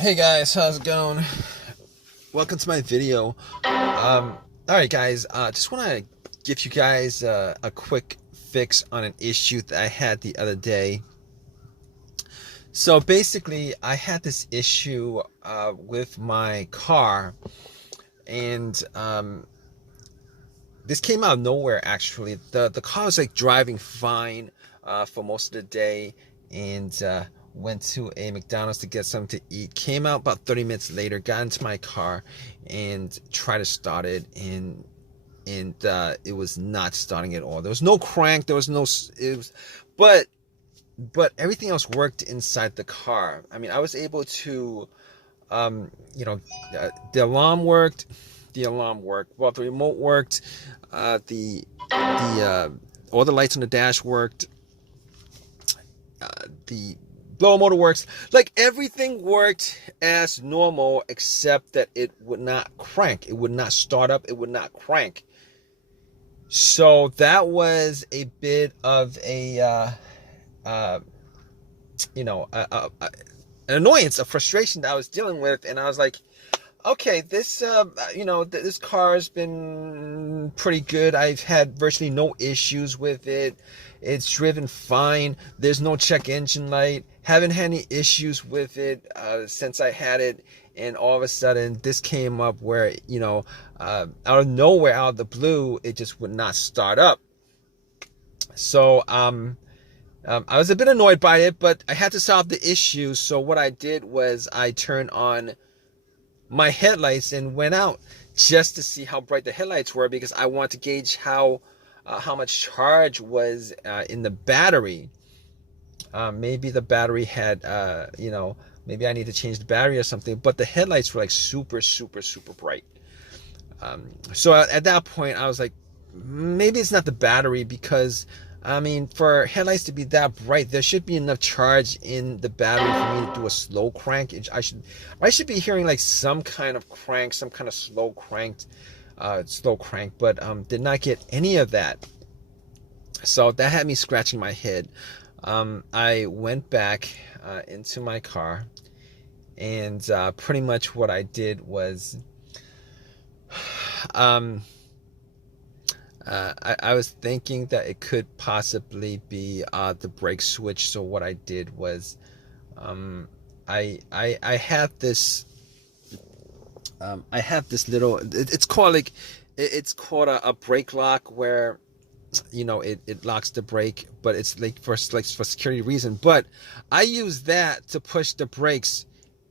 Hey guys, how's it going? Welcome to my video. All right, guys. Just want to give you guys a quick fix on an issue that I had the other day. So basically, I had this issue with my car, and this came out of nowhere. Actually, the car was like driving fine for most of the day, and went to a McDonald's to get something to eat. Came out about 30 minutes later, got into my car, and tried to start it, and it was not starting at all. There was no crank. There was no. It was, but everything else worked inside the car. I mean, I was able to, um, you know, the alarm worked. The alarm worked. Well, the remote worked. The all the lights on the dash worked. The blower motor works. Like everything worked as normal, except that it would not crank. It would not start up. It would not crank. So that was a bit of a, an annoyance, a frustration that I was dealing with, and I was like, okay, this car has been pretty good. I've had virtually no issues with it. It's driven fine. There's no check engine light. Haven't had any issues with it since I had it. And all of a sudden, this came up where, out of nowhere, out of the blue, it just would not start up. So, I was a bit annoyed by it, but I had to solve the issue. So what I did was I turned on my headlights and went out just to see how bright the headlights were, because I wanted to gauge how much charge was in the battery. Maybe the battery had, maybe I need to change the battery or something. But the headlights were like super, super, super bright. So at that point, I was like, maybe it's not the battery, because I mean, for headlights to be that bright, there should be enough charge in the battery for me to do a slow crank. I should be hearing like some kind of crank, some kind of slow crank, but did not get any of that. So that had me scratching my head. I went back into my car, and pretty much what I did was, I was thinking that it could possibly be the brake switch. So what I did was, I have this little. It's called a brake lock, where it locks the brake, but it's like for security reason. But I use that to push the brakes,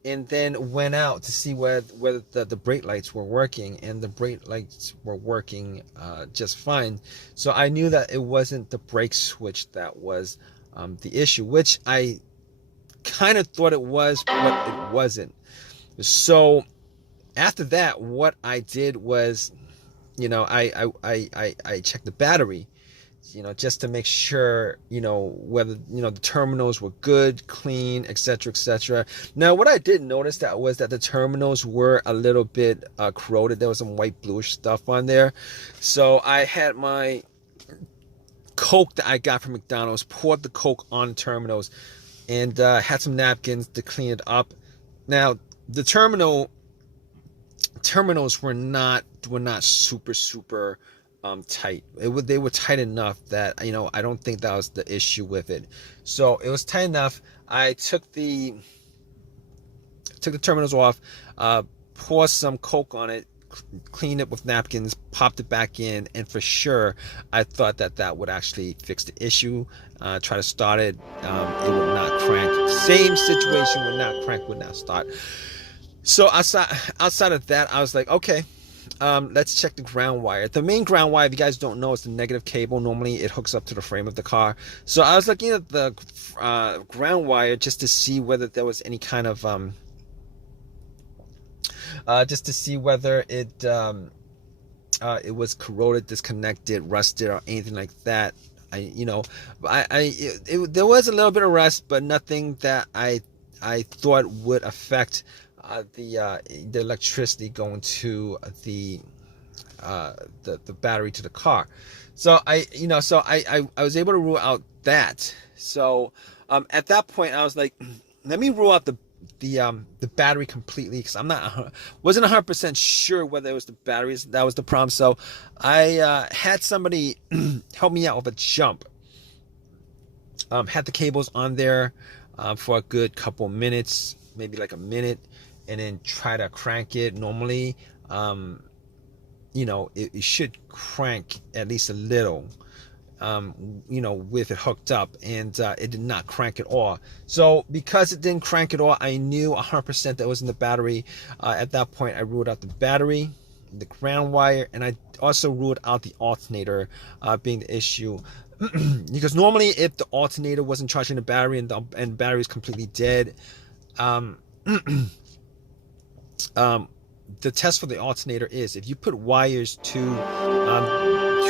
and then went out to see whether the brake lights were working, and the brake lights were working just fine. So I knew that it wasn't the brake switch that was the issue, which I kind of thought it was, but it wasn't. So after that, what I did was, I checked the battery, just to make sure, whether, the terminals were good, clean, etc., etc. Now, what I did notice was that the terminals were a little bit corroded. There was some white bluish stuff on there. So I had my Coke that I got from McDonald's, poured the Coke on the terminals, and had some napkins to clean it up. Now, the terminals were not super super tight. They were tight enough that I don't think that was the issue with it. So it was tight enough. I took the terminals off, poured some Coke on it, cleaned it with napkins, popped it back in, and for sure I thought that would actually fix the issue. Try to start it, it would not crank. Same situation, would not crank, would not start. So outside of that, I was like, okay, let's check the ground wire. The main ground wire, if you guys don't know, is the negative cable. Normally it hooks up to the frame of the car. So I was looking at the ground wire just to see whether there was any kind of just to see whether it was corroded, disconnected, rusted, or anything like that. There was a little bit of rust, but nothing that I thought would affect the electricity going to the battery to the car. So I was able to rule out that. So at that point I was like, let me rule out the battery completely, because I'm not wasn't 100% sure whether it was the batteries that was the problem. So I had somebody help me out with a jump. Had the cables on there for a good couple minutes, maybe like a minute, and then try to crank it. Normally, it should crank at least a little, with it hooked up, and it did not crank at all. So because it didn't crank at all, I knew 100% that was in the battery. At that point, I ruled out the battery, the ground wire, and I also ruled out the alternator being the issue. Because normally, if the alternator wasn't charging the battery and the battery is completely dead, the test for the alternator is if you put wires to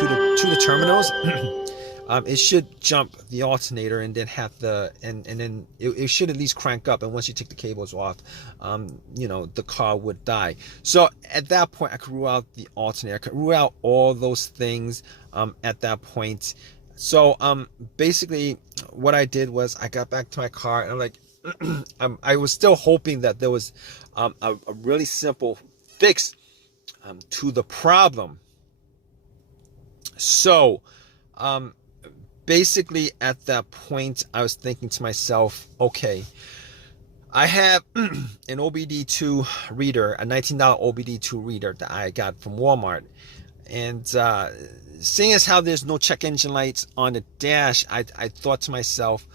the terminals, it should jump the alternator and then have and then it should at least crank up. And once you take the cables off, the car would die. So at that point, I could rule out the alternator. I could rule out all those things at that point. So basically, what I did was I got back to my car and I'm like, I was still hoping that there was a really simple fix to the problem. So basically at that point, I was thinking to myself, okay, I have an OBD2 reader, a $19 OBD2 reader that I got from Walmart. And seeing as how there's no check engine lights on the dash, I thought to myself,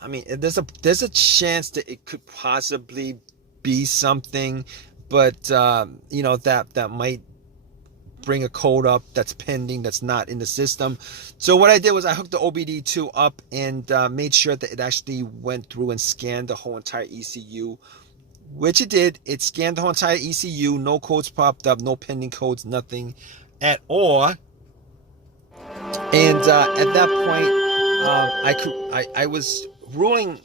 I mean, there's a chance that it could possibly be something, but that might bring a code up that's pending, that's not in the system. So what I did was I hooked the OBD2 up and made sure that it actually went through and scanned the whole entire ECU, which it did. It scanned the whole entire ECU. No codes popped up, no pending codes, nothing at all. And at that point, I was ruling,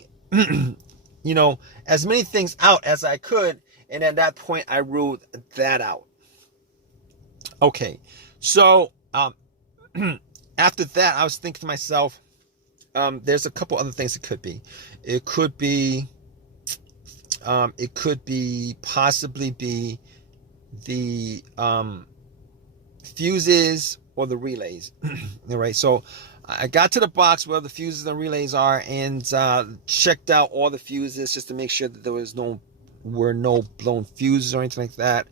as many things out as I could. And at that point, I ruled that out. Okay, so after that, I was thinking to myself, there's a couple other things it could be. It could possibly be the fuses or the relays. All right, so I got to the box where the fuses and relays are and checked out all the fuses just to make sure that there were no blown fuses or anything like that.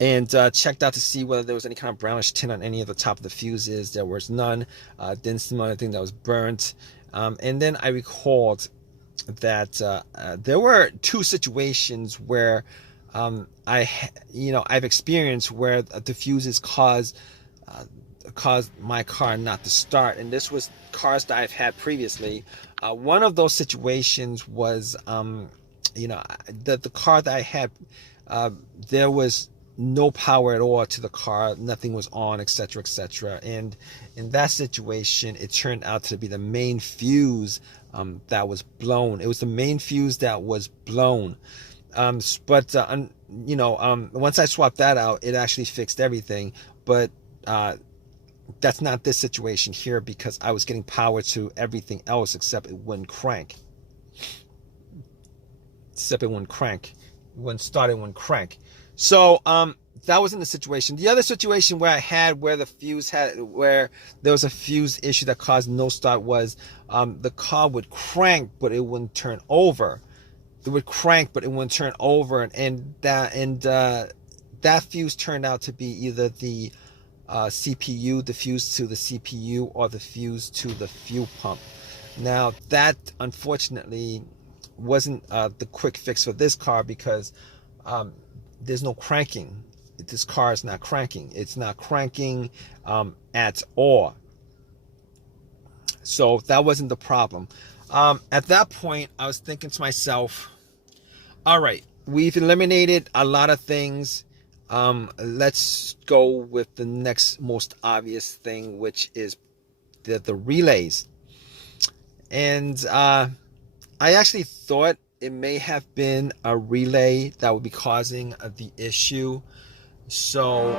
And checked out to see whether there was any kind of brownish tint on any of the top of the fuses. There was none. Didn't smell anything that was burnt. And then I recalled that there were two situations where I've experienced where the fuses caused my car not to start. And this was cars that I've had previously. One of those situations was, the car that I had, there was no power at all to the car, nothing was on, etc., etc. And in that situation, it turned out to be the main fuse that was blown. It was the main fuse that was blown. But once I swapped that out, it actually fixed everything. But that's not this situation here, because I was getting power to everything else except it wouldn't crank. It wouldn't start, it wouldn't crank. So that wasn't the situation. The other situation where where there was a fuse issue that caused no start was the car would crank but it wouldn't turn over. It would crank but it wouldn't turn over, and that fuse turned out to be either the CPU, the fuse to the CPU, or the fuse to the fuel pump. Now that unfortunately wasn't the quick fix for this car, because there's no cranking. This car is not cranking. It's not cranking at all. So that wasn't the problem. At that point, I was thinking to myself, all right, we've eliminated a lot of things. Let's go with the next most obvious thing, which is the relays. And I actually thought it may have been a relay that would be causing the issue. So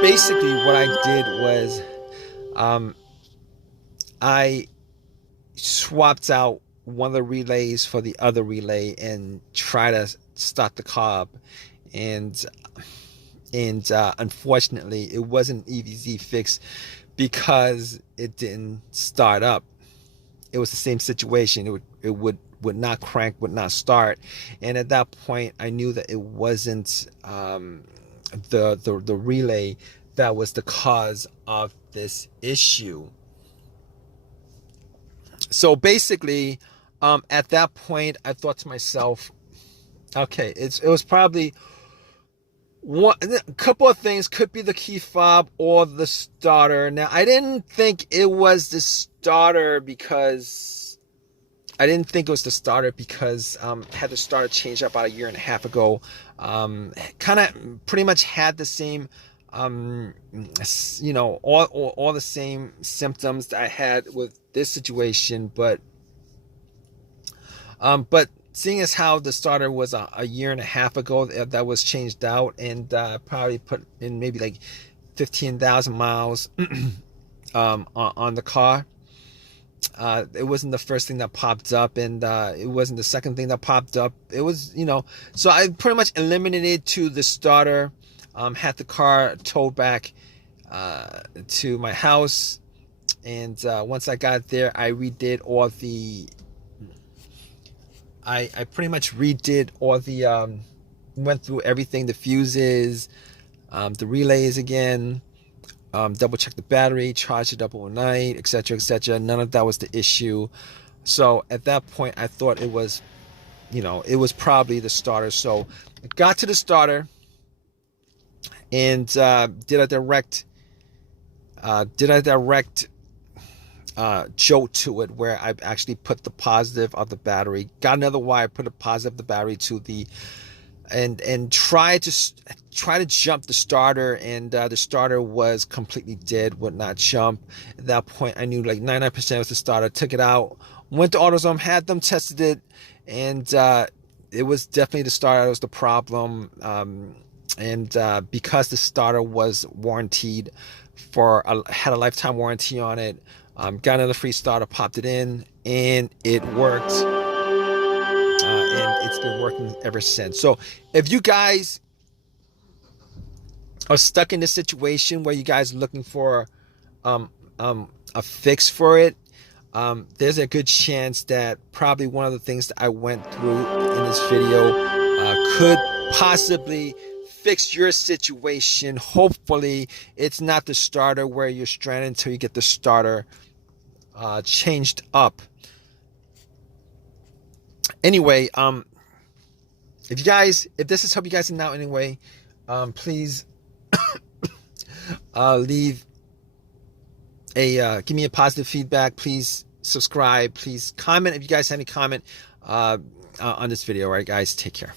basically what I did was I swapped out one of the relays for the other relay and try to start the car up. And unfortunately, it wasn't an easy fix because it didn't start up. It was the same situation. It would not crank, would not start. And at that point, I knew that it wasn't the relay that was the cause of this issue. So basically, at that point, I thought to myself, okay, it was probably a couple of things. Could be the key fob or the starter. Now, I didn't think it was the starter because I had the starter changed up about a year and a half ago. Kind of pretty much had the same, all the same symptoms that I had with this situation, but seeing as how the starter was a year and a half ago that was changed out, and probably put in maybe like 15,000 miles on the car. It wasn't the first thing that popped up, and it wasn't the second thing that popped up. It was, so I pretty much eliminated to the starter, had the car towed back to my house, and once I got there, I redid all the I pretty much redid all the went through everything, the fuses, the relays again, double checked the battery, charged it up overnight, etc., etc. None of that was the issue. So at that point, I thought it was, it was probably the starter. So I got to the starter and did a direct jolt to it, where I actually put the positive of the battery, got another wire, put a positive of the battery to the, and try to jump the starter, and the starter was completely dead, would not jump. At that point, I knew like 99% was the starter. Took it out, went to AutoZone, had them tested it, and it was definitely the starter that was the problem. And because the starter was warranted had a lifetime warranty on it, got another free starter, popped it in, and it worked. And it's been working ever since. So if you guys are stuck in this situation where you guys are looking for a fix for it, there's a good chance that probably one of the things that I went through in this video could possibly fix your situation. Hopefully it's not the starter where you're stranded until you get the starter changed up. Anyway, if this has helped you guys out anyway, please leave give me a positive feedback. Please subscribe. Please comment if you guys have any comment on this video. All right, guys, take care.